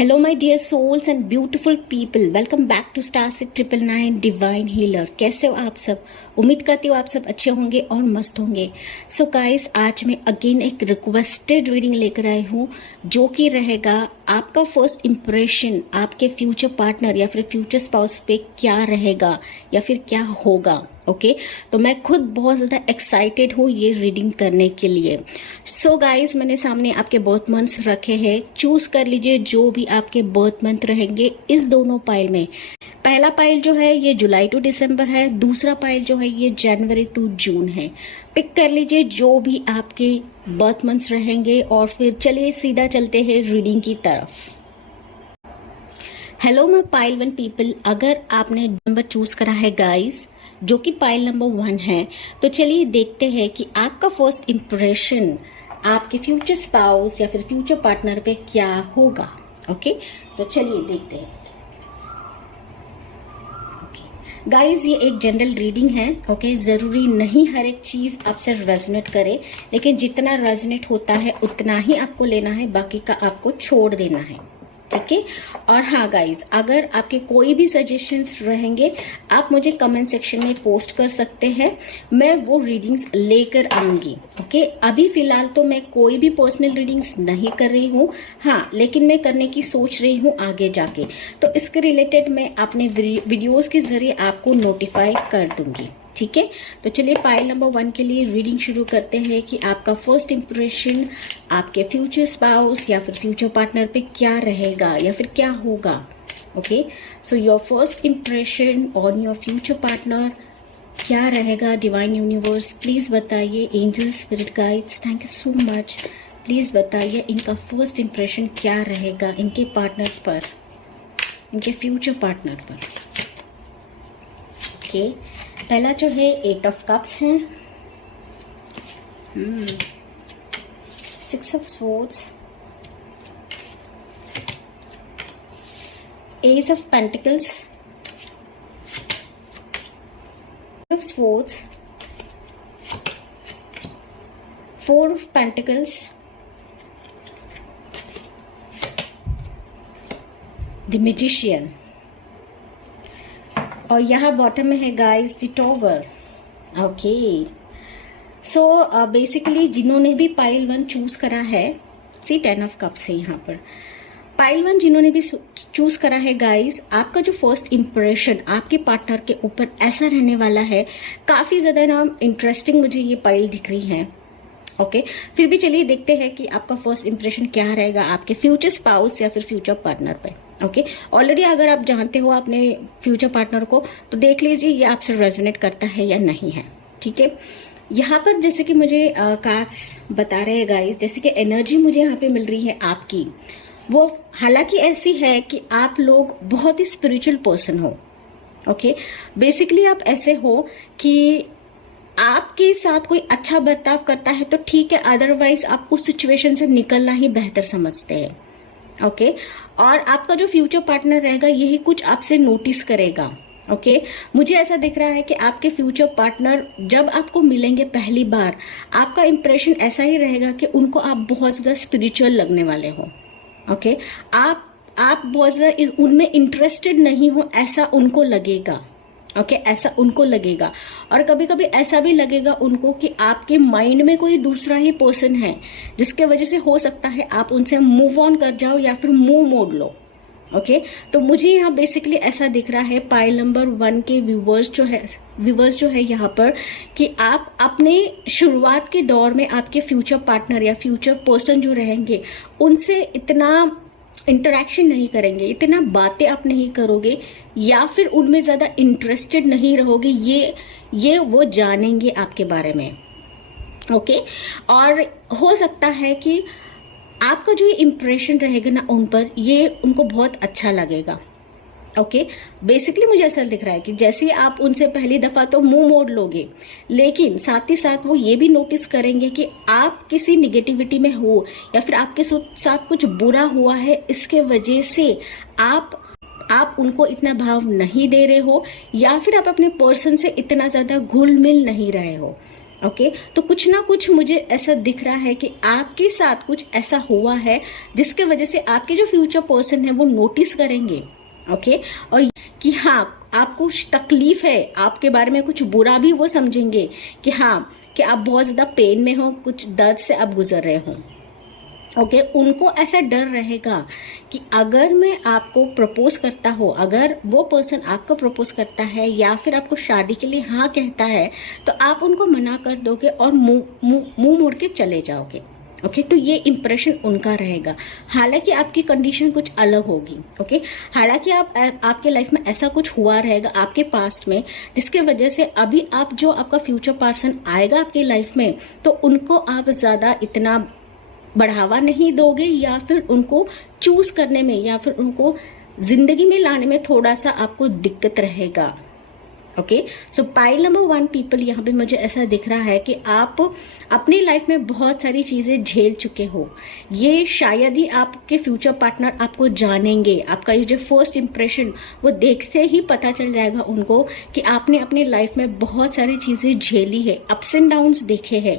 Hello my dear souls and beautiful people, welcome back to star 6999 divine healer. कैसे हो आप सब? उम्मीद करती हूँ आप सब अच्छे होंगे और मस्त होंगे। सो गाइस, आज मैं अगेन एक रिक्वेस्टेड रीडिंग लेकर आई हूँ जो कि रहेगा आपका फर्स्ट इम्प्रेशन आपके फ्यूचर पार्टनर या फिर फ्यूचर स्पाउस पे क्या रहेगा या फिर क्या होगा। ओके तो मैं खुद बहुत ज़्यादा एक्साइटेड हूँ ये रीडिंग करने के लिए। सो गाइस, मैंने सामने आपके बर्थ मंथ्स रखे हैं। चूज कर लीजिए जो भी आपके बर्थ मंथ रहेंगे इस दोनों पाइल में। पहला पाइल जो है ये जुलाई टू दिसंबर है, दूसरा पाइल जो है ये जनवरी टू जून है। पिक कर लीजिए जो भी आपके बर्थ मंथ्स रहेंगे और फिर चलिए सीधा चलते हैं रीडिंग की तरफ। हेलो माय पाइल 1 पीपल, अगर आपने नंबर चूज करा है गाइस जो कि पाइल नंबर 1 है, तो चलिए देखते हैं कि आपका फर्स्ट इम्प्रेशन आपके फ्यूचर स्पाउस या फिर फ्यूचर पार्टनर पे क्या होगा। ओके तो चलिए देखते हैं। गाइज ये एक जनरल रीडिंग है। ओके जरूरी नहीं हर एक चीज आपसे रेजोनेट करे, लेकिन जितना रेजोनेट होता है उतना ही आपको लेना है, बाकी का आपको छोड़ देना है। ठीक है। और हाँ गाइज, अगर आपके कोई भी सजेशंस रहेंगे आप मुझे कमेंट सेक्शन में पोस्ट कर सकते हैं, मैं वो रीडिंग्स लेकर आऊंगी। ओके अभी फिलहाल तो मैं कोई भी पर्सनल रीडिंग्स नहीं कर रही हूँ, हाँ लेकिन मैं करने की सोच रही हूँ आगे जाके, तो इसके रिलेटेड मैं अपने वीडियोस के जरिए आपको नोटिफाई कर दूंगी। ठीक है। तो चलिए पाइल नंबर 1 के लिए रीडिंग शुरू करते हैं कि आपका फर्स्ट इम्प्रेशन आपके फ्यूचर स्पाउस या फिर फ्यूचर पार्टनर पे क्या रहेगा या फिर क्या होगा। Okay so your first impression on your future partner क्या रहेगा। डिवाइन यूनिवर्स प्लीज बताइए, angel spirit guides thank you so much, please बताइए इनका फर्स्ट इम्प्रेशन क्या रहेगा इनके पार्टनर पर, इनके फ्यूचर पार्टनर पर। ओके पहला जो है 8 ऑफ कप्स है, 6 of swords, S of pentacles, of swords, 4 of pentacles, the magician, और यहाँ बॉटम में है guys the tower. Okay so basically जिन्होंने भी पाइल 1 चूज करा है, सी 10 ऑफ कप्स है यहाँ पर। पाइल 1 जिन्होंने भी चूज करा है गाइस, आपका जो फर्स्ट इम्प्रेशन आपके पार्टनर के ऊपर ऐसा रहने वाला है, काफी ज्यादा ना इंटरेस्टिंग मुझे ये पाइल दिख रही है। ओके फिर भी चलिए देखते हैं कि आपका फर्स्ट इम्प्रेशन क्या रहेगा आपके फ्यूचर स्पाउस या फिर फ्यूचर पार्टनर पे। ओके ऑलरेडी अगर आप जानते हो अपने फ्यूचर पार्टनर को तो देख लीजिए ये आपसे रेजोनेट करता है या नहीं है। ठीक है। यहाँ पर जैसे कि मुझे कार्ड्स बता रहे हैं गाइस, जैसे कि एनर्जी मुझे यहाँ पे मिल रही है आपकी, वो हालांकि ऐसी है कि आप लोग बहुत ही स्पिरिचुअल पर्सन हो। ओके बेसिकली आप ऐसे हो कि आपके साथ कोई अच्छा बर्ताव करता है तो ठीक है, अदरवाइज आप उस सिचुएशन से निकलना ही बेहतर समझते हैं। ओके और आपका जो फ्यूचर पार्टनर रहेगा यही कुछ आपसे नोटिस करेगा। ओके मुझे ऐसा दिख रहा है कि आपके फ्यूचर पार्टनर जब आपको मिलेंगे पहली बार, आपका इंप्रेशन ऐसा ही रहेगा कि उनको आप बहुत ज्यादा स्पिरिचुअल लगने वाले हो। ओके आप बहुत ज्यादा उनमें इंटरेस्टेड नहीं हो ऐसा उनको लगेगा। ओके ऐसा उनको लगेगा, और कभी कभी ऐसा भी लगेगा उनको कि आपके माइंड में कोई दूसरा ही पर्सन है, जिसके वजह से हो सकता है आप उनसे मूव ऑन कर जाओ या फिर मुंह मोड़ लो। ओके तो मुझे यहाँ बेसिकली ऐसा दिख रहा है पाइल नंबर 1 के व्यूवर्स जो है यहाँ पर, कि आप अपने शुरुआत के दौर में आपके फ्यूचर पार्टनर या फ्यूचर पर्सन जो रहेंगे उनसे इतना इंटरेक्शन नहीं करेंगे, इतना बातें आप नहीं करोगे या फिर उनमें ज्यादा इंटरेस्टेड नहीं रहोगे, ये वो जानेंगे आपके बारे में। ओके और हो सकता है कि आपका जो इम्प्रेशन रहेगा ना उन पर, ये उनको बहुत अच्छा लगेगा। ओके बेसिकली मुझे ऐसा दिख रहा है कि जैसे आप उनसे पहली दफा तो मुंह मोड़ लोगे, लेकिन साथ ही साथ वो ये भी नोटिस करेंगे कि आप किसी निगेटिविटी में हो या फिर आपके साथ कुछ बुरा हुआ है, इसके वजह से आप उनको इतना भाव नहीं दे रहे हो या फिर आप अपने पर्सन से इतना ज्यादा घुल मिल नहीं रहे हो। ओके तो कुछ ना कुछ मुझे ऐसा दिख रहा है कि आपके साथ कुछ ऐसा हुआ है जिसके वजह से आपके जो फ्यूचर पर्सन है वो नोटिस करेंगे। ओके और कि हाँ आपको तकलीफ है, आपके बारे में कुछ बुरा भी वो समझेंगे कि हाँ कि आप बहुत ज़्यादा पेन में हो, कुछ दर्द से आप गुजर रहे हो। ओके उनको ऐसा डर रहेगा कि अगर मैं आपको प्रपोज करता हूँ, अगर वो पर्सन आपको प्रपोज करता है या फिर आपको शादी के लिए हाँ कहता है तो आप उनको मना कर दोगे और मुंह मोड़ के चले जाओगे। ओके तो ये इम्प्रेशन उनका रहेगा। हालांकि आपकी कंडीशन कुछ अलग होगी। ओके हालांकि आपके लाइफ में ऐसा कुछ हुआ रहेगा आपके पास्ट में जिसके वजह से अभी आप जो आपका फ्यूचर पर्सन आएगा आपकी लाइफ में तो उनको आप ज़्यादा इतना बढ़ावा नहीं दोगे या फिर उनको चूज करने में या फिर उनको जिंदगी में लाने में थोड़ा सा आपको दिक्कत रहेगा। Okay so pile number 1 people, यहाँ पे मुझे ऐसा दिख रहा है कि आप अपनी लाइफ में बहुत सारी चीजें झेल चुके हो। ये शायद ही आपके फ्यूचर पार्टनर आपको जानेंगे। आपका ये जो फर्स्ट इंप्रेशन वो देखते ही पता चल जाएगा उनको कि आपने अपनी लाइफ में बहुत सारी चीजें झेली है, अप्स एंड डाउन्स देखे हैं।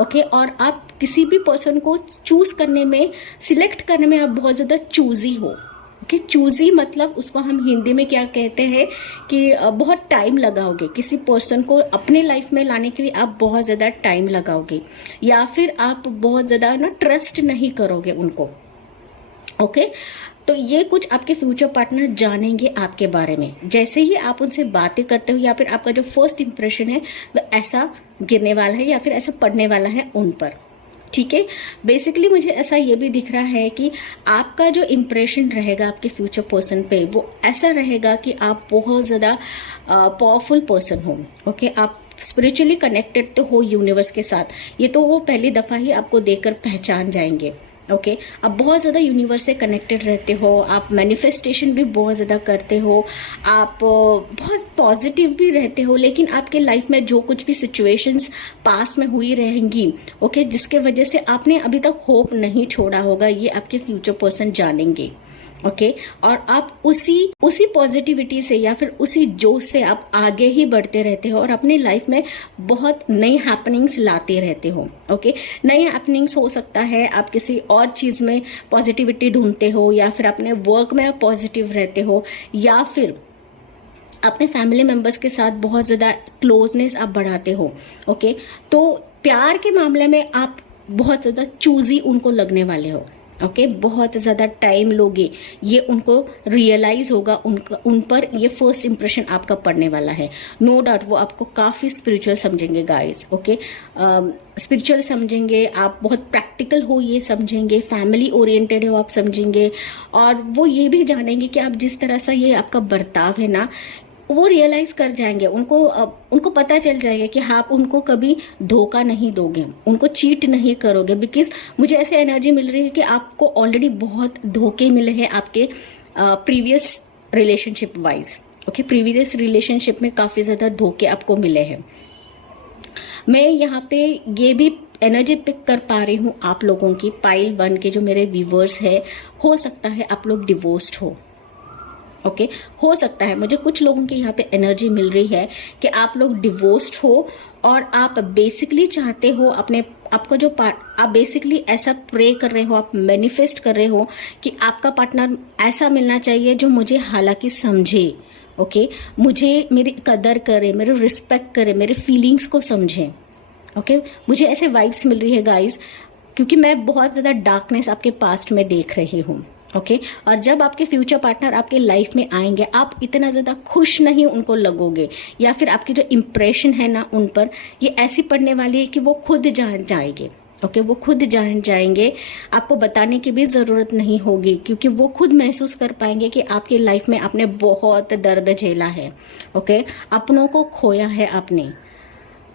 ओके और आप किसी भी पर्सन को चूज करने में, सिलेक्ट करने में आप बहुत ज्यादा चूजी हो। ओके चूजी मतलब उसको हम हिंदी में क्या कहते हैं कि बहुत टाइम लगाओगे किसी पर्सन को अपने लाइफ में लाने के लिए, आप बहुत ज़्यादा टाइम लगाओगे या फिर आप बहुत ज़्यादा ना ट्रस्ट नहीं करोगे उनको। ओके तो ये कुछ आपके फ्यूचर पार्टनर जानेंगे आपके बारे में। जैसे ही आप उनसे बातें करते हो या फिर आपका जो फर्स्ट इंप्रेशन है वह ऐसा गिरने वाला है या फिर ऐसा पड़ने वाला है उन पर। ठीक है बेसिकली मुझे ऐसा ये भी दिख रहा है कि आपका जो इम्प्रेशन रहेगा आपके फ्यूचर पर्सन पे वो ऐसा रहेगा कि आप बहुत ज़्यादा पावरफुल पर्सन हो। ओके आप स्पिरिचुअली कनेक्टेड तो हो यूनिवर्स के साथ, ये तो वो पहली दफ़ा ही आपको देखकर पहचान जाएंगे। ओके आप बहुत ज़्यादा यूनिवर्स से कनेक्टेड रहते हो, आप मैनिफेस्टेशन भी बहुत ज़्यादा करते हो, आप बहुत पॉजिटिव भी रहते हो, लेकिन आपके लाइफ में जो कुछ भी सिचुएशंस पास में हुई रहेंगी ओके जिसके वजह से आपने अभी तक होप नहीं छोड़ा होगा, ये आपके फ्यूचर पर्सन जानेंगे। ओके और आप उसी पॉजिटिविटी से या फिर उसी जोश से आप आगे ही बढ़ते रहते हो और अपनी लाइफ में बहुत नई हैपनिंग्स लाते रहते हो। ओके नई हैपनिंग्स हो सकता है आप किसी और चीज़ में पॉजिटिविटी ढूंढते हो या फिर अपने वर्क में आप पॉजिटिव रहते हो या फिर अपने फैमिली मेम्बर्स के साथ बहुत ज़्यादा क्लोजनेस आप बढ़ाते हो। ओके तो प्यार के मामले में आप बहुत ज़्यादा चूजी उनको लगने वाले हो। ओके बहुत ज़्यादा टाइम लोगे, ये उनको रियलाइज होगा, उन पर ये फर्स्ट इंप्रेशन आपका पड़ने वाला है। नो डाउट वो आपको काफ़ी स्पिरिचुअल समझेंगे गाइस। ओके स्पिरिचुअल समझेंगे, आप बहुत प्रैक्टिकल हो ये समझेंगे, फैमिली ओरिएंटेड हो आप समझेंगे और वो ये भी जानेंगे कि आप जिस तरह से ये आपका बर्ताव है ना वो रियलाइज कर जाएंगे। उनको पता चल जाएगा कि आप उनको कभी धोखा नहीं दोगे, उनको चीट नहीं करोगे। बिकॉज मुझे ऐसे एनर्जी मिल रही है कि आपको ऑलरेडी बहुत धोखे मिले हैं आपके previous relationship wise. Okay previous relationship में काफ़ी ज़्यादा धोखे आपको मिले हैं। मैं यहाँ पे ये भी एनर्जी पिक कर पा रही हूँ आप लोगों की, पाइल 1 के जो मेरे व्यूवर्स है, हो सकता है आप लोग डिवोर्स्ड हो। ओके हो सकता है, मुझे कुछ लोगों की यहाँ पे एनर्जी मिल रही है कि आप लोग डिवोर्स्ड हो और आप बेसिकली चाहते हो आपका जो आप बेसिकली ऐसा प्रे कर रहे हो, आप मैनिफेस्ट कर रहे हो कि आपका पार्टनर ऐसा मिलना चाहिए जो मुझे हालांकि समझे। ओके मुझे मेरी कदर करे, मेरे रिस्पेक्ट करे, मेरे फीलिंग्स को समझे। ओके मुझे ऐसे वाइब्स मिल रही है गाइज क्योंकि मैं बहुत ज़्यादा डार्कनेस आपके पास्ट में देख रही हूँ। ओके और जब आपके फ्यूचर पार्टनर आपके लाइफ में आएंगे आप इतना ज़्यादा खुश नहीं उनको लगोगे या फिर आपकी जो इम्प्रेशन है ना उन पर ये ऐसी पड़ने वाली है कि वो खुद जान जाएंगे। ओके वो खुद जान जाएंगे, आपको बताने की भी ज़रूरत नहीं होगी क्योंकि वो खुद महसूस कर पाएंगे कि आपकी लाइफ में आपने बहुत दर्द झेला है। ओके अपनों को खोया है आपने।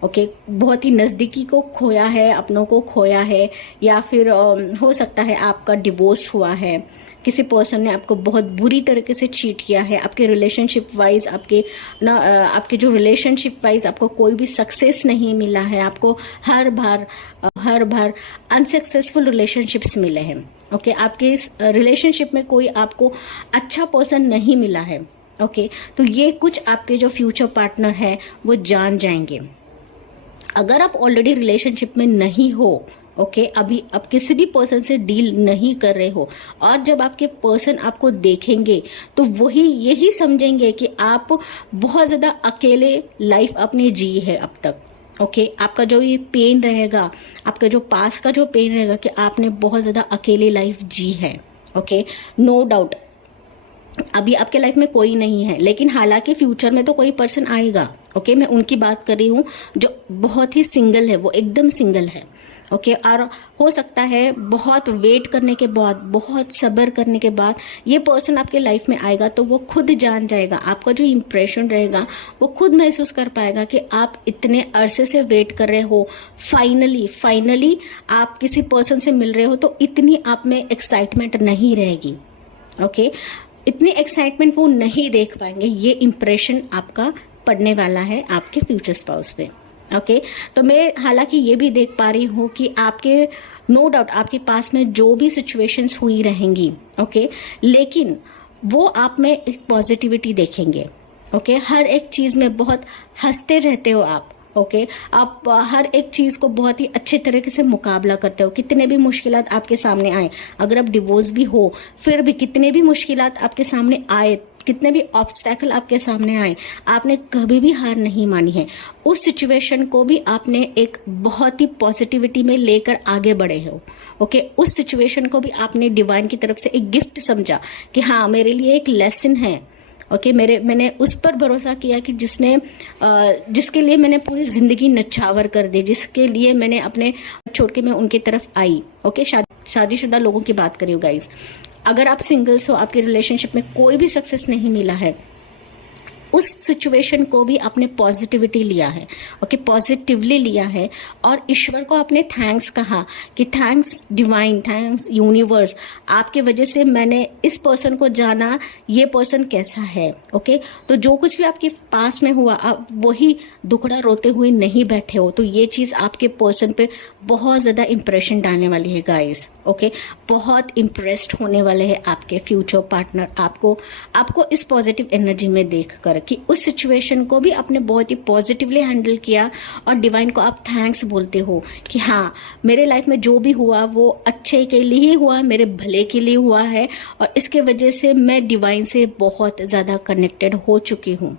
ओके बहुत ही नज़दीकी को खोया है, अपनों को खोया है या फिर हो सकता है आपका डिवोर्स हुआ है, किसी पर्सन ने आपको बहुत बुरी तरीके से चीट किया है, आपके रिलेशनशिप वाइज आपके जो रिलेशनशिप वाइज आपको कोई भी सक्सेस नहीं मिला है, आपको हर बार अनसक्सेसफुल रिलेशनशिप्स मिले हैं। ओके आपके इस रिलेशनशिप में कोई आपको अच्छा पर्सन नहीं मिला है। ओके तो ये कुछ आपके जो फ्यूचर पार्टनर है वो जान जाएंगे। अगर आप ऑलरेडी रिलेशनशिप में नहीं हो, ओके, अभी आप किसी भी पर्सन से डील नहीं कर रहे हो, और जब आपके पर्सन आपको देखेंगे तो वही यही समझेंगे कि आप बहुत ज़्यादा अकेले लाइफ अपनी जी है अब तक। ओके, आपका जो ये पेन रहेगा, आपका जो पास का जो पेन रहेगा कि आपने बहुत ज़्यादा अकेले लाइफ जी है। ओके, नो डाउट अभी आपके लाइफ में कोई नहीं है, लेकिन हालांकि फ्यूचर में तो कोई पर्सन आएगा। ओके, मैं उनकी बात कर रही हूँ जो बहुत ही सिंगल है, वो एकदम सिंगल है। ओके, और हो सकता है बहुत वेट करने के बाद, बहुत सब्र करने के बाद ये पर्सन आपके लाइफ में आएगा, तो वो खुद जान जाएगा, आपका जो इम्प्रेशन रहेगा वो खुद महसूस कर पाएगा कि आप इतने अरसे से वेट कर रहे हो, फाइनली आप किसी पर्सन से मिल रहे हो, तो इतनी आप में एक्साइटमेंट नहीं रहेगी। ओके, इतनी एक्साइटमेंट वो नहीं देख पाएंगे। ये इम्प्रेशन आपका पड़ने वाला है आपके फ्यूचर स्पाउस पे। ओके, तो मैं हालांकि ये भी देख पा रही हूँ कि आपके नो डाउट आपके पास में जो भी सिचुएशंस हुई रहेंगी, ओके, लेकिन वो आप में एक पॉजिटिविटी देखेंगे। ओके, हर एक चीज़ में बहुत हंसते रहते हो आप। ओके, आप हर एक चीज़ को बहुत ही अच्छे तरीके से मुकाबला करते हो, कितने भी मुश्किलात आपके सामने आए, अगर आप डिवोर्स भी हो फिर भी कितने भी मुश्किलात आपके सामने आए, कितने भी ऑब्स्टैकल आपके सामने आए, आपने कभी भी हार नहीं मानी है। उस सिचुएशन को भी आपने एक बहुत ही पॉजिटिविटी में लेकर आगे बढ़े हो। ओके, उस सिचुएशन को भी आपने डिवाइन की तरफ से एक गिफ्ट समझा कि हाँ, मेरे लिए एक लेसन है। ओके, मैंने उस पर भरोसा किया कि जिसके लिए मैंने पूरी जिंदगी नछावर कर दी, जिसके लिए मैंने अपने छोड़ के मैं उनकी तरफ आई। ओके, शादीशुदा लोगों की बात करी हो गाइस। अगर आप सिंगल्स हो, आपके रिलेशनशिप में कोई भी सक्सेस नहीं मिला है, उस सिचुएशन को भी आपने पॉजिटिविटी लिया है। ओके, पॉजिटिवली लिया है, और ईश्वर को आपने थैंक्स कहा कि थैंक्स डिवाइन, थैंक्स यूनिवर्स, आपके वजह से मैंने इस पर्सन को जाना, ये पर्सन कैसा है। ओके, तो जो कुछ भी आपके पास में हुआ, आप वही दुखड़ा रोते हुए नहीं बैठे हो, तो ये चीज़ आपके पर्सन पे बहुत ज़्यादा इंप्रेशन डालने वाली है गाइस। ओके, बहुत इम्प्रेस्ड होने वाले हैं आपके फ्यूचर पार्टनर आपको इस पॉजिटिव एनर्जी में देखकर कि उस सिचुएशन को भी आपने बहुत ही पॉजिटिवली हैंडल किया, और डिवाइन को आप थैंक्स बोलते हो कि हाँ, मेरे लाइफ में जो भी हुआ वो अच्छे के लिए ही हुआ, मेरे भले के लिए हुआ है, और इसके वजह से मैं डिवाइन से बहुत ज़्यादा कनेक्टेड हो चुकी हूँ।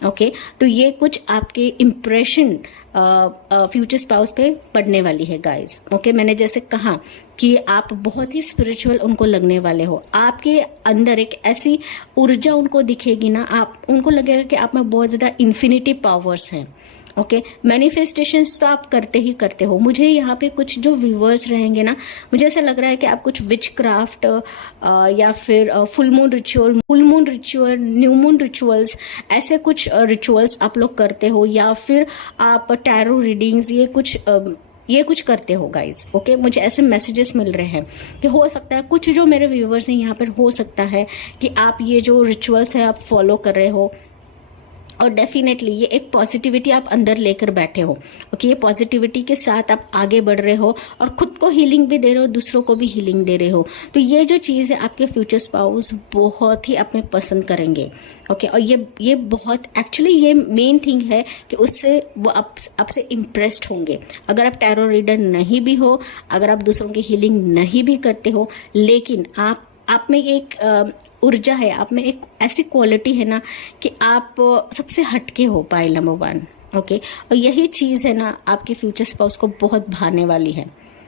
ओके, तो ये कुछ आपके इम्प्रेशन फ्यूचर स्पाउस पे पड़ने वाली है गाइस। ओके, मैंने जैसे कहा कि आप बहुत ही स्पिरिचुअल उनको लगने वाले हो, आपके अंदर एक ऐसी ऊर्जा उनको दिखेगी ना, आप उनको लगेगा कि आप में बहुत ज़्यादा इन्फिनिटी पावर्स हैं। ओके, मैनिफेस्टेशंस तो आप करते ही करते हो। मुझे यहाँ पे कुछ जो व्यूवर्स रहेंगे ना, मुझे ऐसा लग रहा है कि आप कुछ विच क्राफ्ट या फिर full moon ritual, new moon rituals, ऐसे कुछ रिचुअल्स आप लोग करते हो, या फिर आप टैरो रीडिंग्स ये कुछ करते हो गाइज। ओके, मुझे ऐसे मैसेजेस मिल रहे हैं कि हो सकता है कुछ जो मेरे व्यूवर्स हैं यहाँ पर, हो सकता है कि आप ये जो रिचुअल्स है आप फॉलो कर रहे हो, और डेफिनेटली ये एक पॉजिटिविटी आप अंदर लेकर बैठे हो। ओके, ये पॉजिटिविटी के साथ आप आगे बढ़ रहे हो, और खुद को हीलिंग भी दे रहे हो, दूसरों को भी हीलिंग दे रहे हो। तो ये जो चीज़ है आपके फ्यूचर स्पाउस बहुत ही अपने पसंद करेंगे। ओके, और ये बहुत एक्चुअली ये मेन थिंग है कि उससे वो आपसे इम्प्रेस्ड होंगे। अगर आप टैरो रीडर नहीं भी हो, अगर आप दूसरों की हीलिंग नहीं भी करते हो, लेकिन आप में एक ऊर्जा है, आप में एक ऐसी क्वालिटी है ना कि आप सबसे हटके हो, पाइल नंबर 1। ओके, और यही चीज़ है ना आपके फ्यूचर स्पाउस को बहुत भाने वाली है।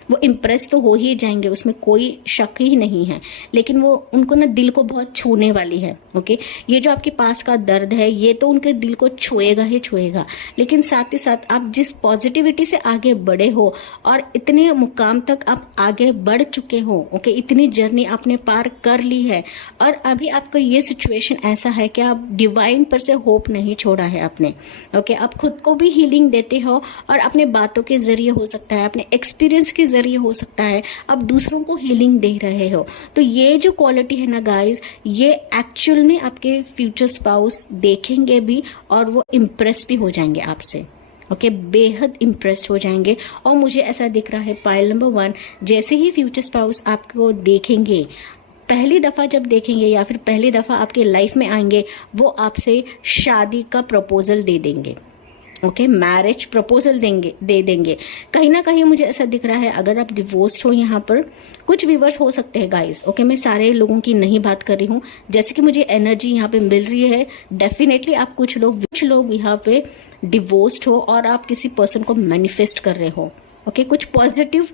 वो इम्प्रेस तो हो ही जाएंगे, उसमें कोई शक ही नहीं है, लेकिन वो उनको ना दिल को बहुत छूने वाली है। ओके, ये जो आपके पास का दर्द है ये तो उनके दिल को छुएगा ही छुएगा, लेकिन साथ ही साथ आप जिस पॉजिटिविटी से आगे बढ़े हो और इतने मुकाम तक आप आगे बढ़ चुके हो, ओके, इतनी जर्नी आपने पार कर ली है, और अभी आपका ये सिचुएशन ऐसा है कि आप डिवाइन पर से होप नहीं छोड़ा है आपने। ओके, आप खुद को भी हीलिंग देते हो, और अपने बातों के जरिए हो सकता है, अपने एक्सपीरियंस के जरिए हो सकता है, आप दूसरों को हीलिंग दे रहे हो। तो ये जो क्वालिटी है ना गाइस, ये एक्चुअल में आपके फ्यूचर स्पाउस देखेंगे भी, और वो इम्प्रेस भी हो जाएंगे आपसे। ओके, बेहद इम्प्रेस हो जाएंगे। और मुझे ऐसा दिख रहा है पाइल नंबर 1, जैसे ही फ्यूचर स्पाउस आपको देखेंगे, पहली दफ़ा जब देखेंगे या फिर पहली दफ़ा आपके लाइफ में आएंगे, वो आपसे शादी का प्रपोजल दे देंगे। ओके, मैरिज प्रपोजल दे देंगे। कहीं ना कहीं मुझे ऐसा दिख रहा है, अगर आप डिवोर्स्ड हो यहाँ पर, कुछ व्यूवर्स हो सकते हैं गाइस, ओके, मैं सारे लोगों की नहीं बात कर रही हूँ, जैसे कि मुझे एनर्जी यहाँ पे मिल रही है, डेफिनेटली आप कुछ लोग यहाँ पे डिवोर्स्ड हो और आप किसी पर्सन को मैनिफेस्ट कर रहे हो। ओके, कुछ पॉजिटिव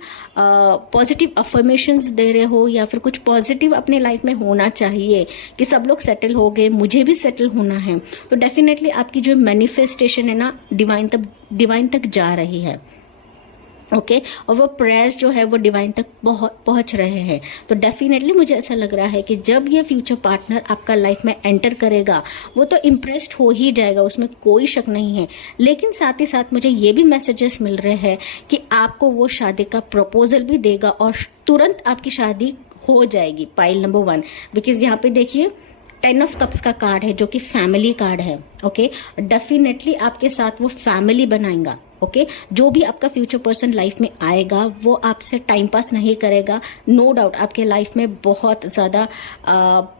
अफर्मेशंस दे रहे हो, या फिर कुछ पॉजिटिव अपने लाइफ में होना चाहिए कि सब लोग सेटल हो गए, मुझे भी सेटल होना है। तो डेफिनेटली आपकी जो मैनिफेस्टेशन है ना, डिवाइन तक जा रही है। ओके, और वो प्रेयर्स जो है वो डिवाइन तक पहुंच रहे हैं। तो डेफिनेटली मुझे ऐसा लग रहा है कि जब ये फ्यूचर पार्टनर आपका लाइफ में एंटर करेगा, वो तो इम्प्रेस्ड हो ही जाएगा, उसमें कोई शक नहीं है। लेकिन साथ ही साथ मुझे ये भी मैसेजेस मिल रहे हैं कि आपको वो शादी का प्रपोजल भी देगा और तुरंत आपकी शादी हो जाएगी। पाइल नंबर 1, बिकॉज यहाँ पे देखिए 10 ऑफ कप्स का कार्ड है जो कि फैमिली कार्ड है। ओके, डेफिनेटली आपके साथ वो फैमिली बनाएगा। ओके, जो भी आपका फ्यूचर पर्सन लाइफ में आएगा वो आपसे टाइम पास नहीं करेगा। नो डाउट आपके लाइफ में बहुत ज़्यादा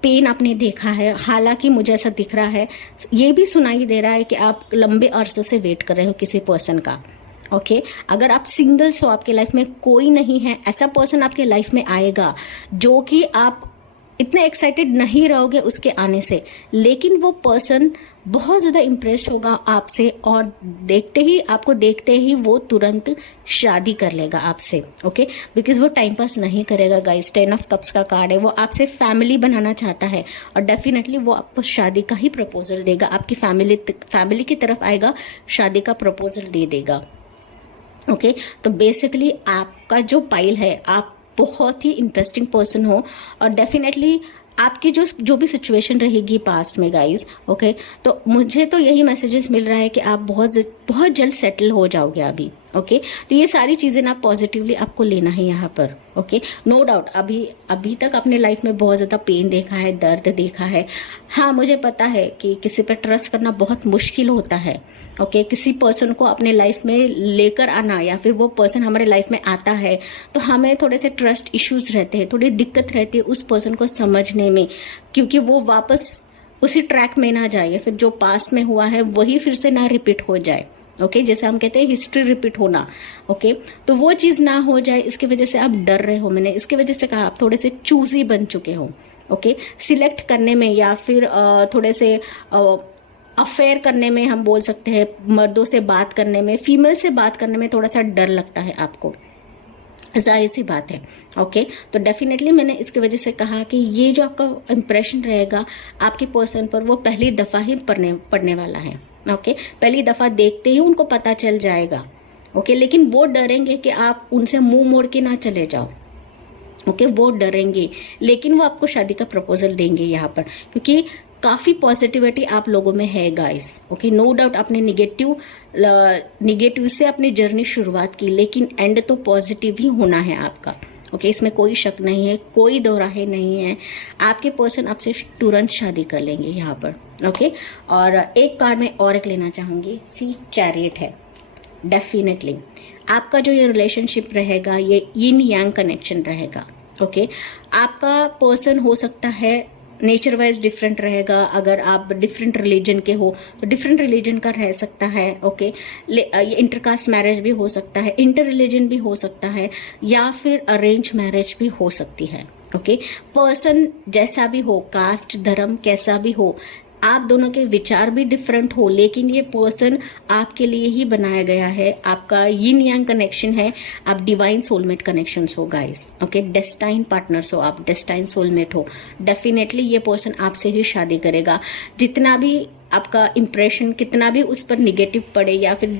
पेन आपने देखा है, हालांकि मुझे ऐसा दिख रहा है, ये भी सुनाई दे रहा है कि आप लंबे अरसे से वेट कर रहे हो किसी पर्सन का। ओके, अगर आप सिंगल्स हो, आपके लाइफ में कोई नहीं है, ऐसा पर्सन आपके लाइफ में आएगा जो कि आप इतने एक्साइटेड नहीं रहोगे उसके आने से, लेकिन वो पर्सन बहुत ज़्यादा इम्प्रेस्ड होगा आपसे और आपको देखते ही वो तुरंत शादी कर लेगा आपसे। ओके, बिकॉज वो टाइम पास नहीं करेगा गाइस। 10 ऑफ कप्स का कार्ड है, वो आपसे फैमिली बनाना चाहता है और डेफिनेटली वो आपको शादी का ही प्रपोजल देगा। आपकी फैमिली की तरफ आएगा, शादी का प्रपोजल दे देगा। ओके, तो बेसिकली आपका जो पाइल है, आप बहुत ही इंटरेस्टिंग पर्सन हो और डेफिनेटली आपकी जो भी सिचुएशन रहेगी पास्ट में गाइस, ओके, तो मुझे तो यही मैसेजेस मिल रहा है कि आप बहुत जल्द सेटल हो जाओगे अभी। ओके, तो ये सारी चीज़ें ना पॉजिटिवली आपको लेना है यहाँ पर। ओके, नो डाउट अभी तक अपने लाइफ में बहुत ज़्यादा पेन देखा है, दर्द देखा है। हाँ, मुझे पता है कि किसी पर ट्रस्ट करना बहुत मुश्किल होता है। ओके, किसी पर्सन को अपने लाइफ में लेकर आना या फिर वो पर्सन हमारे लाइफ में आता है तो हमें थोड़े से ट्रस्ट इश्यूज रहते हैं, थोड़ी दिक्कत रहती है उस पर्सन को समझने में, क्योंकि वो वापस उसी ट्रैक में ना जाए, फिर जो पास्ट में हुआ है वही फिर से ना रिपीट हो जाए। ओके, जैसे हम कहते हैं हिस्ट्री रिपीट होना। ओके, तो वो चीज़ ना हो जाए, इसकी वजह से आप डर रहे हो। मैंने इसकी वजह से कहा आप थोड़े से चूजी बन चुके हो। ओके, सिलेक्ट करने में या फिर थोड़े से अफेयर करने में, हम बोल सकते हैं मर्दों से बात करने में, फीमेल से बात करने में थोड़ा सा डर लगता है आपको, जाहिर सी बात है। ओके, तो डेफिनेटली मैंने इसकी वजह से कहा कि ये जो आपका इंप्रेशन रहेगा आपके पर्सन पर, वो पहली दफ़ा ही पड़ने वाला है। ओके, पहली दफ़ा देखते ही उनको पता चल जाएगा। ओके, लेकिन वो डरेंगे कि आप उनसे मुंह मोड़ के ना चले जाओ। ओके, वो डरेंगे, लेकिन वो आपको शादी का प्रपोजल देंगे यहाँ पर, क्योंकि काफ़ी पॉजिटिविटी आप लोगों में है गाइस। ओके, नो डाउट आपने निगेटिव से अपनी जर्नी शुरुआत की, लेकिन एंड तो पॉजिटिव ही होना है आपका। ओके, इसमें कोई शक नहीं है, कोई दो राहें नहीं है। आपके पर्सन आपसे तुरंत शादी कर लेंगे यहाँ पर। ओके, और एक कार्ड मैं और एक लेना चाहूँगी, सी चैरियट है। डेफिनेटली आपका जो ये रिलेशनशिप रहेगा, ये यिन यांग कनेक्शन रहेगा। ओके, आपका पर्सन हो सकता है नेचर वाइज डिफरेंट रहेगा। अगर आप डिफरेंट रिलीजन के हो तो डिफरेंट रिलीजन का रह सकता है। ओके, इंटरकास्ट मैरिज भी हो सकता है, इंटर रिलीजन भी हो सकता है, या फिर अरेंज मैरिज भी हो सकती है। ओके, पर्सन जैसा भी हो, कास्ट धर्म कैसा भी हो, आप दोनों के विचार भी डिफरेंट हो, लेकिन ये पर्सन आपके लिए ही बनाया गया है। आपका यिन यांग कनेक्शन है, आप डिवाइन सोलमेट कनेक्शंस हो गाइस। ओके, डेस्टाइन पार्टनर्स हो, आप डेस्टाइन सोलमेट हो। डेफिनेटली ये पर्सन आपसे ही शादी करेगा। जितना भी आपका इंप्रेशन कितना भी उस पर निगेटिव पड़े या फिर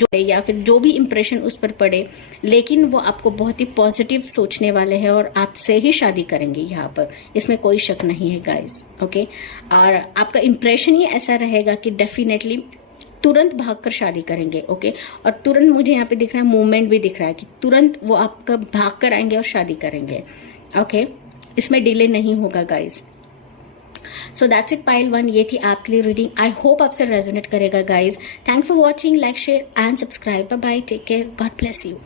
जो भी इंप्रेशन उस पर पड़े, लेकिन वो आपको बहुत ही पॉजिटिव सोचने वाले हैं और आपसे ही शादी करेंगे यहाँ पर, इसमें कोई शक नहीं है गाइस। ओके, और आपका इंप्रेशन ही ऐसा रहेगा कि डेफिनेटली तुरंत भागकर शादी करेंगे। ओके, और तुरंत मुझे यहाँ पे दिख रहा है, मूवमेंट भी दिख रहा है कि तुरंत वो आपका भागकर आएंगे और शादी करेंगे। ओके, इसमें डिले नहीं होगा guys. So that's it pile 1, ये थी आपके लिए रीडिंग। आई होप आपसे रेजोनेट करेगा guys. Thank for watching, like share and subscribe. Bye bye, take care, God bless you.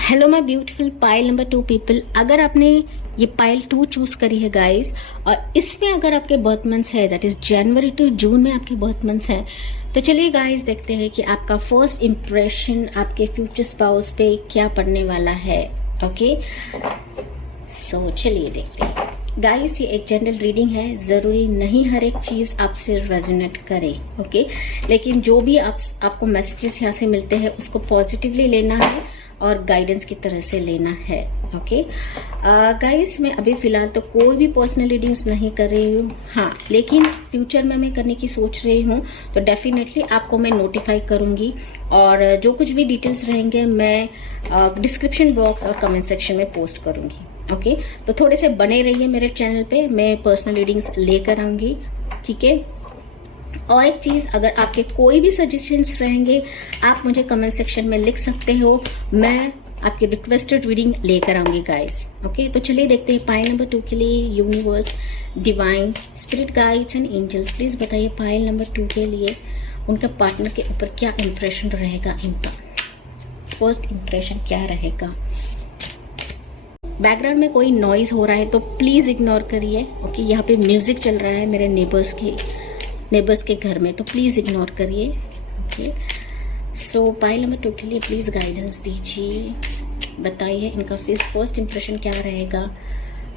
Hello my beautiful pile number 2 people, अगर आपने ये पाइल 2 चूज करी है गाइस। और इसमें अगर आपके बर्थ मंथ्स है, that is January to June में आपके बर्थ मंथ्स है, तो चलिए गाइस देखते हैं कि आपका फर्स्ट इम्प्रेशन आपके फ्यूचर स्पाउस पे क्या पड़ने वाला है। ओके, सो चलिए देखते हैं गाइस। ये एक जनरल रीडिंग है, जरूरी नहीं हर एक चीज आपसे रेजोनेट करे। ओके, लेकिन जो भी आपको मैसेजेस यहाँ से मिलते हैं उसको पॉजिटिवली लेना है और गाइडेंस की तरह से लेना है। ओके गाइस, मैं अभी फिलहाल तो कोई भी पर्सनल रीडिंग्स नहीं कर रही हूँ, हाँ, लेकिन फ्यूचर में मैं करने की सोच रही हूँ, तो डेफिनेटली आपको मैं नोटिफाई करूँगी। और जो कुछ भी डिटेल्स रहेंगे मैं डिस्क्रिप्शन बॉक्स और कमेंट सेक्शन में पोस्ट करूँगी। ओके, तो थोड़े से बने रहिए मेरे चैनल पे, मैं पर्सनल रीडिंग्स लेकर आऊँगी, ठीक है। और एक चीज, अगर आपके कोई भी सजेशंस रहेंगे आप मुझे कमेंट सेक्शन में लिख सकते हो, मैं आपकी रिक्वेस्टेड रीडिंग लेकर आऊंगी गाइस। ओके, तो चलिए देखते हैं पाइल नंबर 2 के लिए। Universe, divine, spirit guides and angels, please बताइए पाइल नंबर 2 के लिए उनका पार्टनर के ऊपर क्या इंप्रेशन रहेगा, इनका फर्स्ट इंप्रेशन क्या रहेगा। बैकग्राउंड में कोई नॉइज हो रहा है तो प्लीज इग्नोर करिए। ओके, यहाँ पे म्यूजिक चल रहा है मेरे नेबर्स के घर में, तो प्लीज इग्नोर करिए। ओके, सो पाइल नंबर 2 के लिए प्लीज गाइडेंस दीजिए, बताइए इनका फर्स्ट इंप्रेशन क्या रहेगा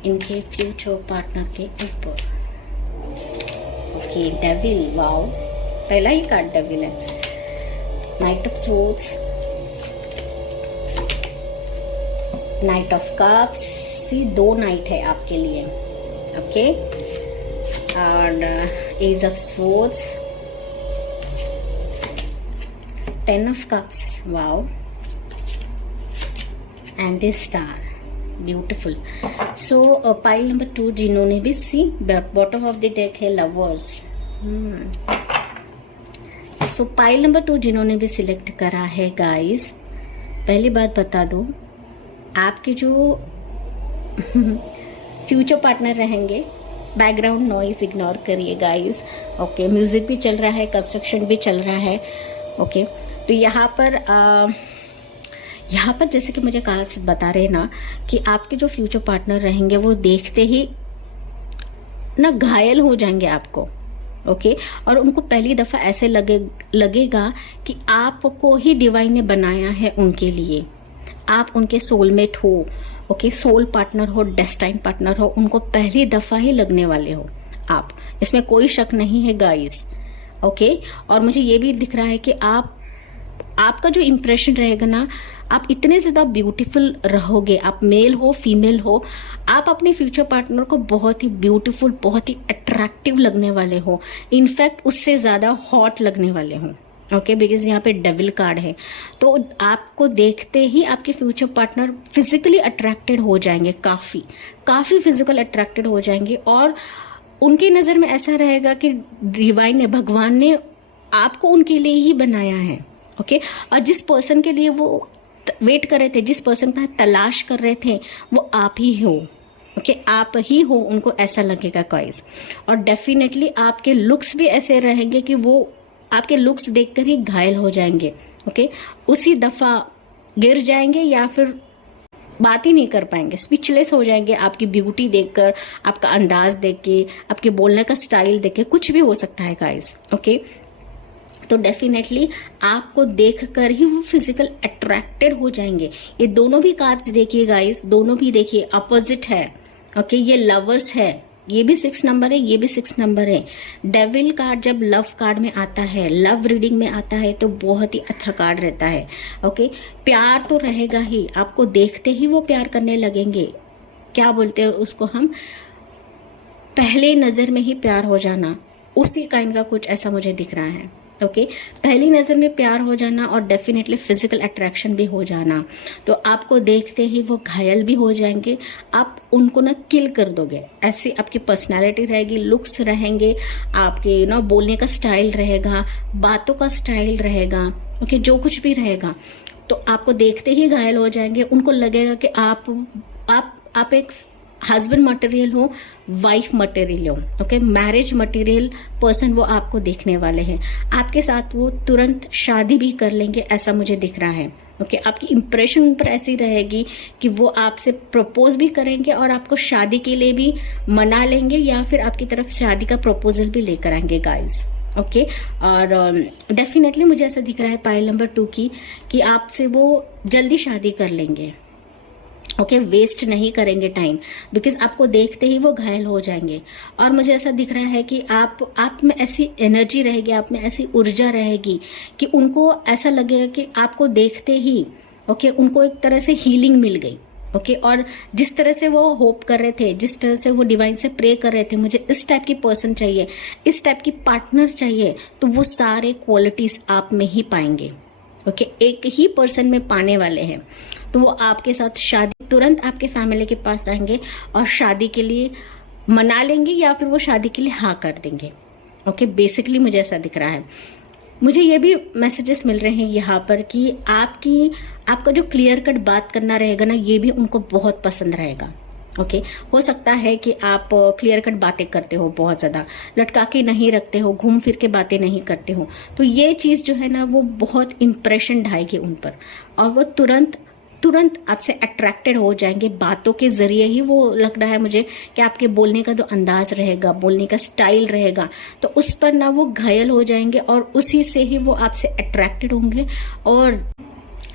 इनके फ्यूचर पार्टनर के ऊपर। ओके, डेविल, वाओ, पहला ही कार्ड डेविल है। Knight of swords, knight of cups, see 2 knight है आपके लिए। ओके, और ace of swords, 10 of cups, wow, and this star, beautiful. So pile number 2 जिन्होंने भी, see bottom of the deck है लवर्स। सो पाइल नंबर 2 जिन्होंने भी select करा है गाइस, पहली बात बता दो, आपके जो फ्यूचर पार्टनर रहेंगे, बैकग्राउंड नॉइज इग्नोर करिए गाइस। ओके, म्यूजिक भी चल रहा है, कंस्ट्रक्शन भी चल रहा है। ओके, तो यहाँ पर जैसे कि मुझे काल से बता रहे ना कि आपके जो फ्यूचर पार्टनर रहेंगे वो देखते ही ना घायल हो जाएंगे आपको। ओके, और उनको पहली दफा ऐसे लगेगा कि आपको ही डिवाइन ने बनाया है उनके लिए, आप उनके सोलमेट हो। ओके, सोल पार्टनर हो, डेस्टाइन पार्टनर हो, उनको पहली दफा ही लगने वाले हो आप, इसमें कोई शक नहीं है गाइस। ओके, और मुझे ये भी दिख रहा है कि आपका जो इम्प्रेशन रहेगा ना, आप इतने ज्यादा ब्यूटीफुल रहोगे, आप मेल हो फीमेल हो, आप अपने फ्यूचर पार्टनर को बहुत ही ब्यूटीफुल, बहुत ही अट्रैक्टिव लगने वाले हो, इनफैक्ट उससे ज्यादा हॉट लगने वाले हो। ओके, बिकॉज यहाँ पे डबल कार्ड है, तो आपको देखते ही आपके फ्यूचर पार्टनर फिजिकली अट्रैक्टेड हो जाएंगे, काफी फिजिकल अट्रैक्टेड हो जाएंगे, और उनकी नजर में ऐसा रहेगा कि डिवाइन ने, भगवान ने आपको उनके लिए ही बनाया है। ओके, और जिस पर्सन के लिए वो वेट कर रहे थे, जिस पर्सन का तलाश कर रहे थे, वो आप ही हो। ओके, आप ही हो, उनको ऐसा लगेगा गाइस। और डेफिनेटली आपके लुक्स भी ऐसे रहेंगे कि वो आपके लुक्स देखकर ही घायल हो जाएंगे। ओके, उसी दफा गिर जाएंगे या फिर बात ही नहीं कर पाएंगे, स्पीचलेस हो जाएंगे आपकी ब्यूटी देखकर, आपका अंदाज देख के, आपके बोलने का स्टाइल देख के, कुछ भी हो सकता है गाइस। ओके, तो डेफिनेटली आपको देखकर ही वो फिजिकल अट्रैक्टेड हो जाएंगे। ये दोनों भी कार्ड्स देखिए गाइस, दोनों भी देखिए, अपोजिट है। ओके, ये लवर्स है, ये भी 6 नंबर है, ये भी 6 नंबर है। डेविल कार्ड जब लव कार्ड में आता है, लव रीडिंग में आता है, तो बहुत ही अच्छा कार्ड रहता है। ओके, प्यार तो रहेगा ही, आपको देखते ही वो प्यार करने लगेंगे। क्या बोलते हैं उसको हम, पहले नजर में ही प्यार हो जाना, उसी काइंड का कुछ ऐसा मुझे दिख रहा है। ओके, पहली नजर में प्यार हो जाना और डेफिनेटली फिजिकल अट्रैक्शन भी हो जाना, तो आपको देखते ही वो घायल भी हो जाएंगे, आप उनको ना किल कर दोगे। ऐसी आपकी पर्सनालिटी रहेगी, लुक्स रहेंगे आपके, ना बोलने का स्टाइल रहेगा, बातों का स्टाइल रहेगा। ओके, जो कुछ भी रहेगा, तो आपको देखते ही घायल हो जाएंगे। उनको लगेगा कि हस्बैंड मटेरियल हो, वाइफ मटेरियल हो, ओके, मैरिज मटेरियल पर्सन वो आपको देखने वाले हैं। आपके साथ वो तुरंत शादी भी कर लेंगे, ऐसा मुझे दिख रहा है। ओके, आपकी इंप्रेशन उन पर ऐसी रहेगी कि वो आपसे प्रपोज भी करेंगे और आपको शादी के लिए भी मना लेंगे, या फिर आपकी तरफ शादी का प्रपोजल भी लेकर आएंगे गाइस। ओके, और डेफिनेटली मुझे ऐसा दिख रहा है पाइल नंबर 2 की कि आपसे वो जल्दी शादी कर लेंगे। ओके, वेस्ट नहीं करेंगे टाइम, बिकॉज आपको देखते ही वो घायल हो जाएंगे। और मुझे ऐसा दिख रहा है कि आप में ऐसी एनर्जी रहेगी, आप में ऐसी ऊर्जा रहेगी कि उनको ऐसा लगेगा कि आपको देखते ही ओके उनको एक तरह से हीलिंग मिल गई। ओके, और जिस तरह से वो होप कर रहे थे, जिस तरह से वो डिवाइन से प्रे कर रहे थे, मुझे इस टाइप की पर्सन चाहिए, इस टाइप की पार्टनर चाहिए, तो वो सारे क्वालिटीज आप में ही पाएंगे। ओके, एक ही पर्सन में पाने वाले हैं। तो वो आपके साथ शादी, तुरंत आपके फैमिली के पास आएंगे और शादी के लिए मना लेंगे, या फिर वो शादी के लिए हाँ कर देंगे। ओके, बेसिकली मुझे ऐसा दिख रहा है। मुझे ये भी मैसेजेस मिल रहे हैं यहाँ पर कि आपका जो क्लियर कट बात करना रहेगा ना, ये भी उनको बहुत पसंद रहेगा। ओके, हो सकता है कि आप क्लियर कट बातें करते हो, बहुत ज़्यादा लटका के नहीं रखते हो, घूम फिर के बातें नहीं करते हो, तो ये चीज़ जो है ना वो बहुत इम्प्रेशन ढाएगी उन पर, और वो तुरंत आपसे अट्रैक्टेड हो जाएंगे। बातों के जरिए ही वो लग रहा है मुझे कि आपके बोलने का जो अंदाज रहेगा, बोलने का स्टाइल रहेगा, तो उस पर ना वो घायल हो जाएंगे और उसी से ही वो आपसे अट्रैक्टेड होंगे और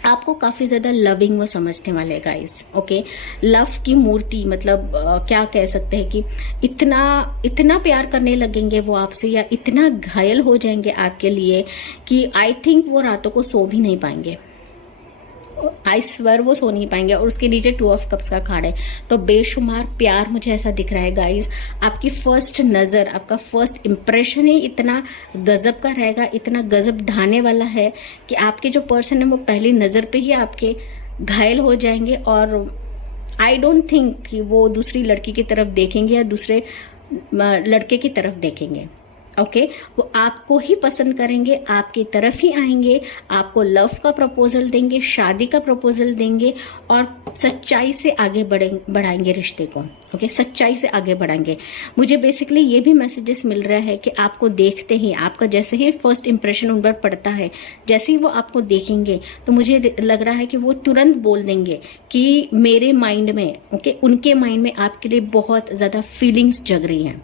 आपको काफ़ी ज़्यादा लविंग वो समझने वाले हैं गाइस। ओके, लव की मूर्ति, मतलब क्या कह सकते हैं कि इतना प्यार करने लगेंगे वो आपसे, या इतना घायल हो जाएंगे आपके लिए कि आई थिंक वो रातों को सो भी नहीं पाएंगे। आई स्वेयर वो सो नहीं पाएंगे। और उसके नीचे 2 ऑफ कप्स का कार्ड है, तो बेशुमार प्यार मुझे ऐसा दिख रहा है गाइस। आपकी फर्स्ट नज़र, आपका फर्स्ट इंप्रेशन ही इतना गजब का रहेगा, इतना गजब ढाने वाला है कि आपके जो पर्सन है वो पहली नज़र पे ही आपके घायल हो जाएंगे। और आई डोंट थिंक कि वो दूसरी लड़की की तरफ देखेंगे या दूसरे लड़के की तरफ देखेंगे। ओके, वो आपको ही पसंद करेंगे, आपकी तरफ ही आएंगे, आपको लव का प्रपोजल देंगे, शादी का प्रपोजल देंगे और सच्चाई से आगे बढ़ाएंगे रिश्ते को। ओके, सच्चाई से आगे बढ़ाएंगे। मुझे बेसिकली ये भी मैसेजेस मिल रहा है कि आपको देखते ही, आपका जैसे ही फर्स्ट इंप्रेशन उन पर पड़ता है, जैसे ही वो आपको देखेंगे तो मुझे लग रहा है कि वो तुरंत बोल देंगे कि मेरे माइंड में, ओके, उनके माइंड में आपके लिए बहुत ज़्यादा फीलिंग्स जग रही हैं।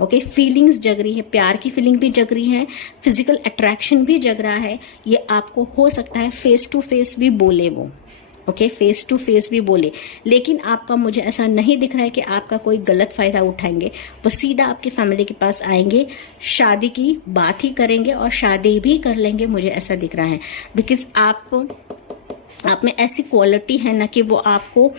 ओके, फीलिंग्स जग रही है, प्यार की फीलिंग भी जग रही है, फिजिकल अट्रैक्शन भी जग रहा है। ये आपको हो सकता है फेस टू फेस भी बोले वो। ओके, फेस टू फेस भी बोले, लेकिन आपका मुझे ऐसा नहीं दिख रहा है कि आपका कोई गलत फायदा उठाएंगे। वो सीधा आपकी फैमिली के पास आएंगे, शादी की बात ही करेंगे और शादी भी कर लेंगे, मुझे ऐसा दिख रहा है। बिकॉज आप में ऐसी क्वालिटी है ना कि वो आपको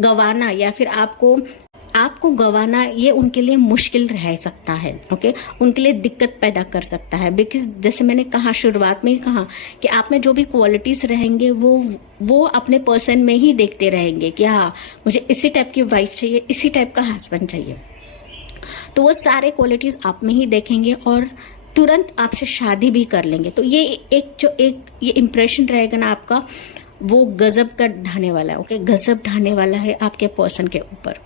गंवाना या फिर आपको गंवाना ये उनके लिए मुश्किल रह सकता है। ओके, उनके लिए दिक्कत पैदा कर सकता है। बिकॉज जैसे मैंने कहा, शुरुआत में ही कहा कि आप में जो भी क्वालिटीज रहेंगे वो अपने पर्सन में ही देखते रहेंगे कि हाँ, मुझे इसी टाइप की वाइफ चाहिए, इसी टाइप का हस्बैंड चाहिए। तो वो सारे क्वालिटीज आप में ही देखेंगे और तुरंत आपसे शादी भी कर लेंगे। तो ये ये इम्प्रेशन रहेगा ना आपका, वो गजब का ढाने वाला है। ओके, गजब ढाने वाला है आपके पर्सन के ऊपर।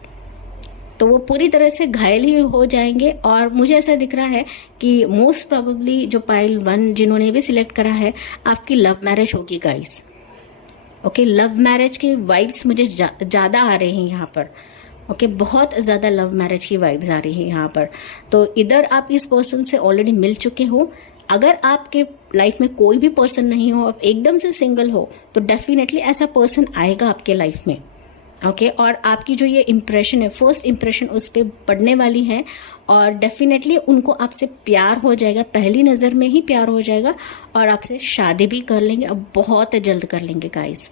तो वो पूरी तरह से घायल ही हो जाएंगे। और मुझे ऐसा दिख रहा है कि मोस्ट प्रोबेबली जो पाइल 1 जिन्होंने भी सिलेक्ट करा है, आपकी लव मैरिज होगी गाइस। ओके, लव मैरिज के वाइब्स मुझे ज़्यादा आ रहे हैं यहाँ पर। ओके, बहुत ज़्यादा लव मैरिज की वाइब्स आ रही है यहाँ पर। तो इधर आप इस पर्सन से ऑलरेडी मिल चुके हो। अगर आपके लाइफ में कोई भी पर्सन नहीं हो, आप एकदम से सिंगल हो, तो डेफिनेटली ऐसा पर्सन आएगा आपके लाइफ में। ओके, और आपकी जो ये इम्प्रेशन है, फर्स्ट इम्प्रेशन उस पर पड़ने वाली है और डेफिनेटली उनको आपसे प्यार हो जाएगा, पहली नज़र में ही प्यार हो जाएगा और आपसे शादी भी कर लेंगे और बहुत जल्द कर लेंगे guys.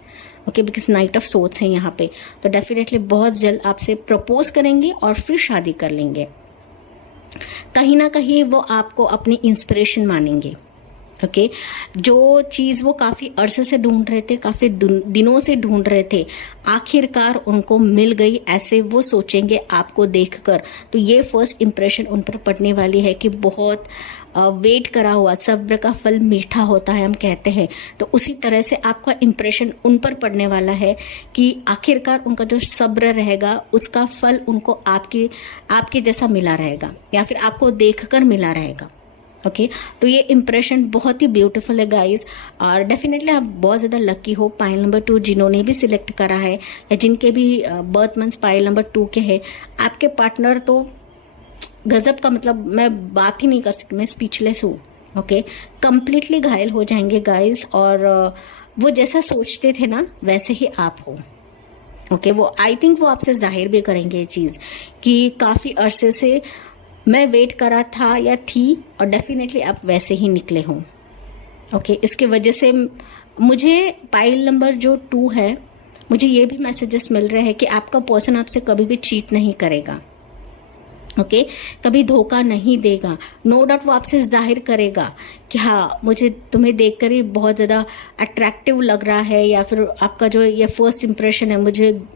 Okay, because night of swords है यहाँ पे, तो डेफिनेटली बहुत जल्द आपसे प्रपोज करेंगे और फिर शादी कर लेंगे। कहीं ना कहीं वो आपको अपनी इंस्पिरेशन मानेंगे। ओके, जो चीज़ वो काफ़ी अरसे से ढूंढ रहे थे, काफ़ी दिनों से ढूंढ रहे थे, आखिरकार उनको मिल गई, ऐसे वो सोचेंगे आपको देखकर। तो ये फर्स्ट इम्प्रेशन उन पर पड़ने वाली है कि बहुत वेट करा हुआ, सब्र का फल मीठा होता है हम कहते हैं, तो उसी तरह से आपका इम्प्रेशन उन पर पड़ने वाला है कि आखिरकार उनका जो सब्र रहेगा उसका फल उनको आपके जैसा मिला रहेगा या फिर आपको देखकर मिला रहेगा। ओके तो ये इम्प्रेशन बहुत ही ब्यूटीफुल है गाइस, और डेफिनेटली आप बहुत ज़्यादा लकी हो। पाइल नंबर 2 जिन्होंने भी सिलेक्ट करा है या जिनके भी बर्थ मंथ्स पाइल नंबर 2 के हैं, आपके पार्टनर तो गजब का, मतलब मैं बात ही नहीं कर सकती, मैं स्पीचलेस हूँ। ओके कंप्लीटली घायल हो जाएंगे गाइस, और वो जैसा सोचते थे ना वैसे ही आप हो। ओके वो आई थिंक वो आपसे जाहिर भी करेंगे ये चीज़ कि काफ़ी अरसे से मैं वेट करा था या थी, और डेफिनेटली आप वैसे ही निकले हों। ओके इसके वजह से मुझे पाइल नंबर जो 2 है, मुझे ये भी मैसेजेस मिल रहे हैं कि आपका पर्सन आपसे कभी भी चीट नहीं करेगा। ओके कभी धोखा नहीं देगा। नो डाउट वो आपसे जाहिर करेगा कि हाँ मुझे तुम्हें देखकर ही बहुत ज़्यादा अट्रैक्टिव लग रहा है, या फिर आपका जो ये फर्स्ट इम्प्रेशन है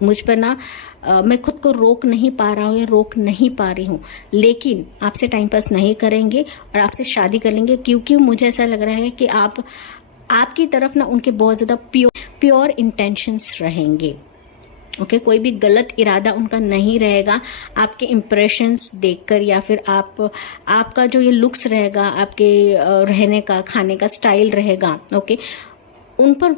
मुझ पर ना मैं खुद को रोक नहीं पा रहा हूँ या रोक नहीं पा रही हूँ, लेकिन आपसे टाइम पास नहीं करेंगे और आपसे शादी कर लेंगे, क्योंकि मुझे ऐसा लग रहा है कि आपकी तरफ ना उनके बहुत ज़्यादा प्योर इंटेंशंस रहेंगे। ओके कोई भी गलत इरादा उनका नहीं रहेगा आपके इम्प्रेशंस देखकर, या फिर आपका जो ये लुक्स रहेगा, आपके रहने का खाने का स्टाइल रहेगा, ओके उन पर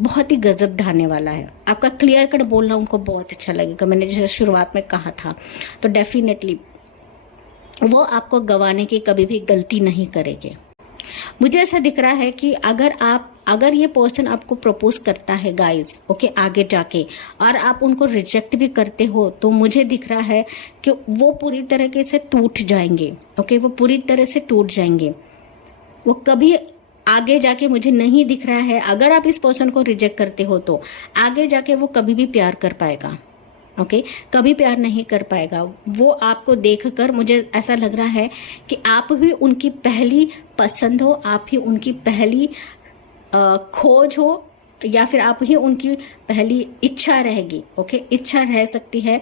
बहुत ही गजब ढाने वाला है। आपका क्लियर कट बोलना उनको बहुत अच्छा लगेगा, मैंने जैसे शुरुआत में कहा था। तो डेफिनेटली वो आपको गंवाने की कभी भी गलती नहीं करेंगे। मुझे ऐसा दिख रहा है कि अगर ये पर्सन आपको प्रपोज करता है गाइस, ओके आगे जाके, और आप उनको रिजेक्ट भी करते हो, तो मुझे दिख रहा है कि वो पूरी तरीके से टूट जाएंगे। ओके वो पूरी तरह से टूट जाएंगे। वो कभी आगे जाके मुझे नहीं दिख रहा है, अगर आप इस पर्सन को रिजेक्ट करते हो तो आगे जाके वो कभी भी प्यार कर पाएगा। ओके कभी प्यार नहीं कर पाएगा। वो आपको देखकर मुझे ऐसा लग रहा है कि आप ही उनकी पहली पसंद हो, आप ही उनकी पहली खोज हो, या फिर आप ही उनकी पहली इच्छा रहेगी। ओके इच्छा रह सकती है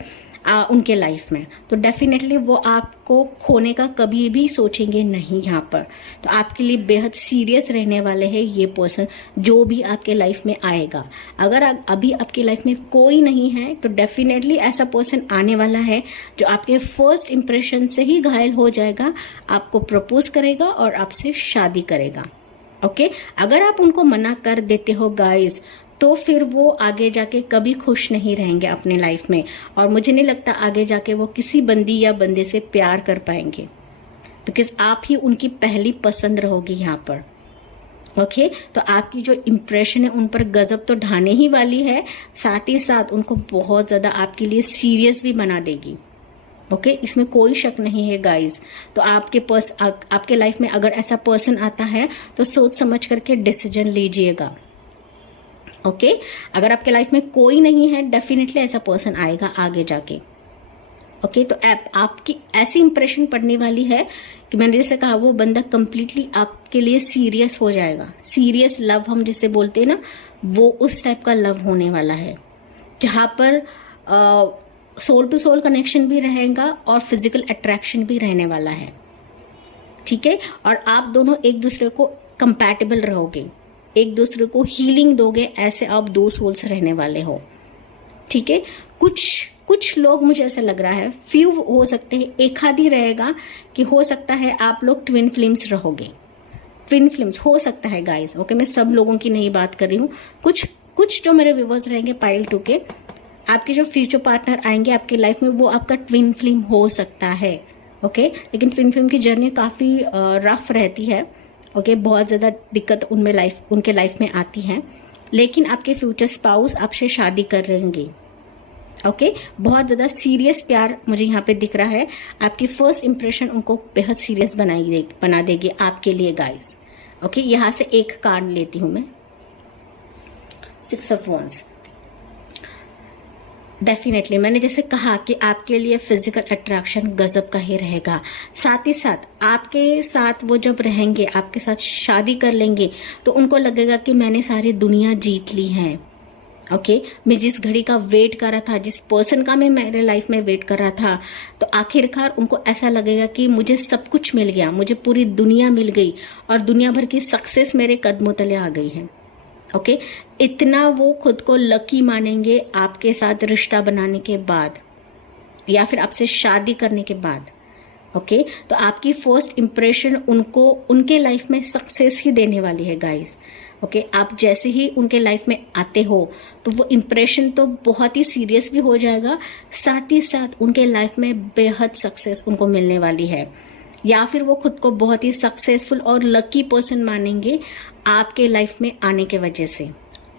उनके लाइफ में, तो डेफिनेटली वो आपको खोने का कभी भी सोचेंगे नहीं यहाँ पर। तो आपके लिए बेहद सीरियस रहने वाले हैं ये पर्सन जो भी आपके लाइफ में आएगा। अगर अभी आपकी लाइफ में कोई नहीं है तो डेफिनेटली ऐसा पर्सन आने वाला है जो आपके फर्स्ट इम्प्रेशन से ही घायल हो जाएगा, आपको प्रपोज करेगा और आपसे शादी करेगा। ओके अगर आप उनको मना कर देते हो गाइस, तो फिर वो आगे जाके कभी खुश नहीं रहेंगे अपने लाइफ में, और मुझे नहीं लगता आगे जाके वो किसी बंदी या बंदे से प्यार कर पाएंगे, बिकॉज आप ही उनकी पहली पसंद रहोगी यहाँ पर। ओके तो आपकी जो इम्प्रेशन है उन पर गजब तो ढाने ही वाली है, साथ ही साथ उनको बहुत ज़्यादा आपके लिए सीरियस भी बना देगी। ओके इसमें कोई शक नहीं है गाइज। तो आपके लाइफ में अगर ऐसा पर्सन आता है तो सोच समझ करके डिसीजन लीजिएगा। ओके अगर आपके लाइफ में कोई नहीं है, डेफिनेटली ऐसा पर्सन आएगा आगे जाके। ओके तो आपकी ऐसी इंप्रेशन पड़ने वाली है कि मैंने जैसे कहा वो बंदा कंप्लीटली आपके लिए सीरियस हो जाएगा। सीरियस लव हम जिसे बोलते हैं ना, वो उस टाइप का लव होने वाला है जहाँ पर सोल टू सोल कनेक्शन भी रहेगा और फिजिकल अट्रैक्शन भी रहने वाला है। ठीक है, और आप दोनों एक दूसरे को कंपैटिबल रहोगे, एक दूसरे को हीलिंग दोगे, ऐसे आप दो सोल्स रहने वाले हो। ठीक है, कुछ लोग मुझे ऐसा लग रहा है, फ्यू हो सकते हैं, एक आध ही रहेगा कि हो सकता है आप लोग ट्विन फ्लेम्स रहोगे। ट्विन फ्लेम्स हो सकता है गाइस। ओके मैं सब लोगों की नहीं बात कर रही हूँ, कुछ जो मेरे व्यूवर्स रहेंगे पाइल 2 के, आपके जो फ्यूचर पार्टनर आएंगे आपकी लाइफ में वो आपका ट्विन फ्लेम हो सकता है। ओके लेकिन ट्विन फ्लेम की जर्नी काफ़ी रफ रहती है। ओके बहुत ज़्यादा दिक्कत उनके लाइफ में आती है, लेकिन आपके फ्यूचर स्पाउस आपसे शादी कर रहेंगे। ओके बहुत ज़्यादा सीरियस प्यार मुझे यहाँ पे दिख रहा है। आपकी फर्स्ट इंप्रेशन उनको बेहद सीरियस बना देगी आपके लिए गाइस। ओके यहाँ से एक कार्ड लेती हूँ मैं, 6 ऑफ वॉन्ड्स। डेफिनेटली मैंने जैसे कहा कि आपके लिए फिजिकल अट्रैक्शन गजब का ही रहेगा। साथ ही साथ आपके साथ वो जब रहेंगे, आपके साथ शादी कर लेंगे, तो उनको लगेगा कि मैंने सारी दुनिया जीत ली है। ओके मैं जिस घड़ी का वेट कर रहा था, जिस पर्सन का मैं मेरे लाइफ में वेट कर रहा था, तो आखिरकार उनको ऐसा लगेगा कि मुझे सब कुछ मिल गया, मुझे पूरी दुनिया मिल गई और दुनिया भर की सक्सेस मेरे कदमों तले आ गई है। ओके इतना वो खुद को लकी मानेंगे आपके साथ रिश्ता बनाने के बाद या फिर आपसे शादी करने के बाद। ओके तो आपकी फर्स्ट इम्प्रेशन उनको उनके लाइफ में सक्सेस ही देने वाली है गाइस। ओके आप जैसे ही उनके लाइफ में आते हो तो वो इम्प्रेशन तो बहुत ही सीरियस भी हो जाएगा, साथ ही साथ उनके लाइफ में बेहद सक्सेस उनको मिलने वाली है, या फिर वो खुद को बहुत ही सक्सेसफुल और लकी पर्सन मानेंगे आपके लाइफ में आने के वजह से।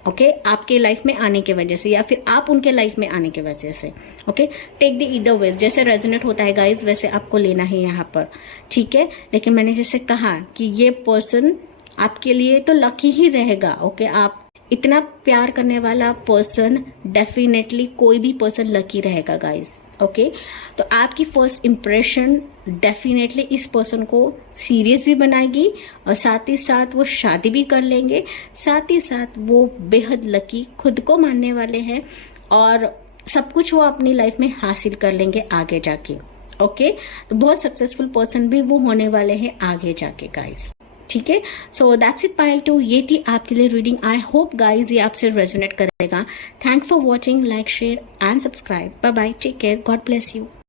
ओके आपके लाइफ में आने के वजह से या फिर आप उनके लाइफ में आने के वजह से। Okay take the either ways, जैसे रेजोनेट होता है गाइस वैसे आपको लेना है यहाँ पर, ठीक है। लेकिन मैंने जैसे कहा कि ये पर्सन आपके लिए तो लकी ही रहेगा। ओके आप इतना प्यार करने वाला पर्सन, डेफिनेटली कोई भी पर्सन लकी रहेगा गाइस। ओके तो आपकी फर्स्ट इम्प्रेशन डेफिनेटली इस पर्सन को सीरियस भी बनाएगी और साथ ही साथ वो शादी भी कर लेंगे, साथ ही साथ वो बेहद लकी खुद को मानने वाले हैं और सब कुछ वो अपनी लाइफ में हासिल कर लेंगे आगे जाके। ओके तो बहुत सक्सेसफुल पर्सन भी वो होने वाले हैं आगे जाके गाइस, ठीक है। सो दैट्स इट पायल 2, ये थी आपके लिए रीडिंग। आई होप गाइज ये आपसे रेजोनेट करेगा। Thank for watching, like share and subscribe. Bye bye, take care, God bless you.